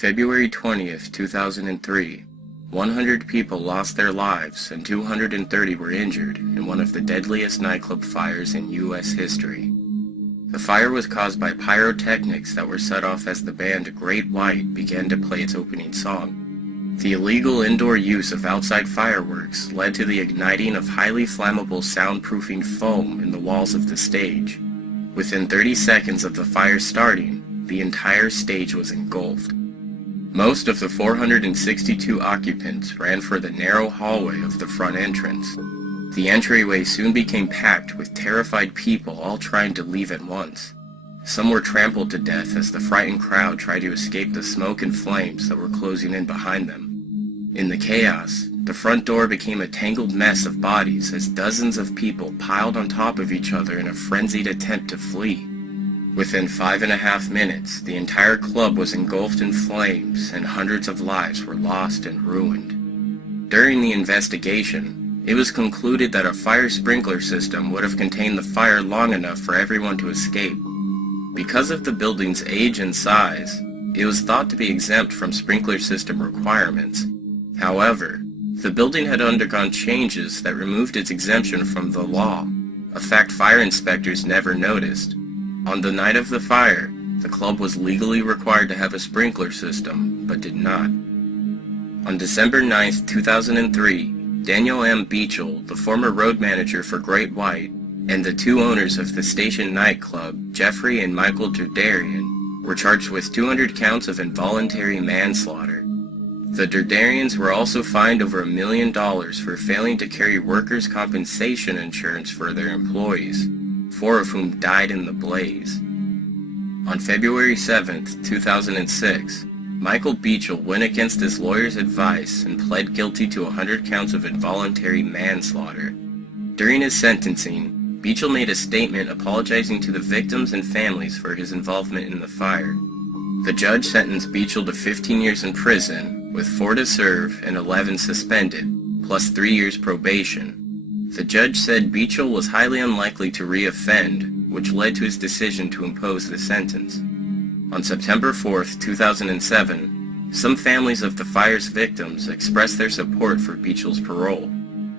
February 20th, 2003, 100 people lost their lives and 230 were injured in one of the deadliest nightclub fires in U.S. history. The fire was caused by pyrotechnics that were set off as the band Great White began to play its opening song. The illegal indoor use of outside fireworks led to the igniting of highly flammable soundproofing foam in the walls of the stage. Within 30 seconds of the fire starting, the entire stage was engulfed. Most of the 462 occupants ran for the narrow hallway of the front entrance. The entryway soon became packed with terrified people all trying to leave at once. Some were trampled to death as the frightened crowd tried to escape the smoke and flames that were closing in behind them. In the chaos, the front door became a tangled mess of bodies as dozens of people piled on top of each other in a frenzied attempt to flee. Within 5.5 minutes, the entire club was engulfed in flames and hundreds of lives were lost and ruined. During the investigation, it was concluded that a fire sprinkler system would have contained the fire long enough for everyone to escape. Because of the building's age and size, it was thought to be exempt from sprinkler system requirements. However, the building had undergone changes that removed its exemption from the law, a fact fire inspectors never noticed. On the night of the fire, the club was legally required to have a sprinkler system, but did not. On December 9, 2003, Daniel M. Beachel, the former road manager for Great White, and the two owners of the station nightclub, Jeffrey and Michael Derderian, were charged with 200 counts of involuntary manslaughter. The Derderians were also fined over $1 million for failing to carry workers' compensation insurance for their employees, 4 of whom died in the blaze. On February 7, 2006, Michael Beachel went against his lawyer's advice and pled guilty to 100 counts of involuntary manslaughter. During his sentencing, Beachel made a statement apologizing to the victims and families for his involvement in the fire. The judge sentenced Beachel to 15 years in prison, with 4 to serve and 11 suspended, plus 3 years probation. The judge said Beachel was highly unlikely to re-offend, which led to his decision to impose the sentence. On September 4, 2007, some families of the fire's victims expressed their support for Beachel's parole.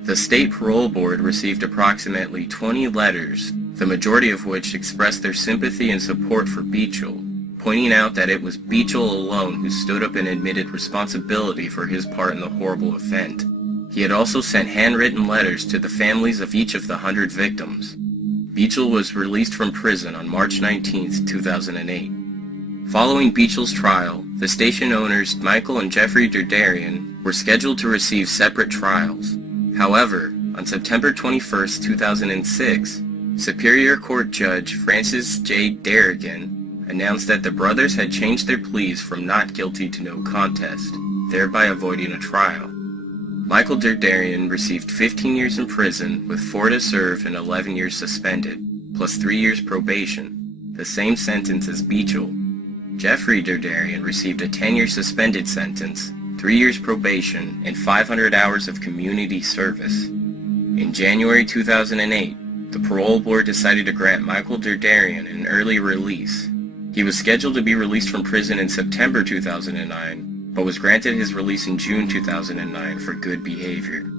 The State Parole Board received approximately 20 letters, the majority of which expressed their sympathy and support for Beachel, pointing out that it was Beachel alone who stood up and admitted responsibility for his part in the horrible event. He had also sent handwritten letters to the families of each of the 100 victims. Beachel was released from prison on March 19, 2008. Following Beachel's trial, the station owners Michael and Jeffrey Derderian were scheduled to receive separate trials. However, on September 21, 2006, Superior Court Judge Francis J. Darrigan announced that the brothers had changed their pleas from not guilty to no contest, thereby avoiding a trial. Michael Derderian received 15 years in prison with 4 to serve and 11 years suspended, plus 3 years probation, the same sentence as Beachel. Jeffrey Derderian received a 10-year suspended sentence, 3 years probation, and 500 hours of community service. In January 2008, the parole board decided to grant Michael Derderian an early release. He was scheduled to be released from prison in September 2009, but was granted his release in June 2009 for good behavior.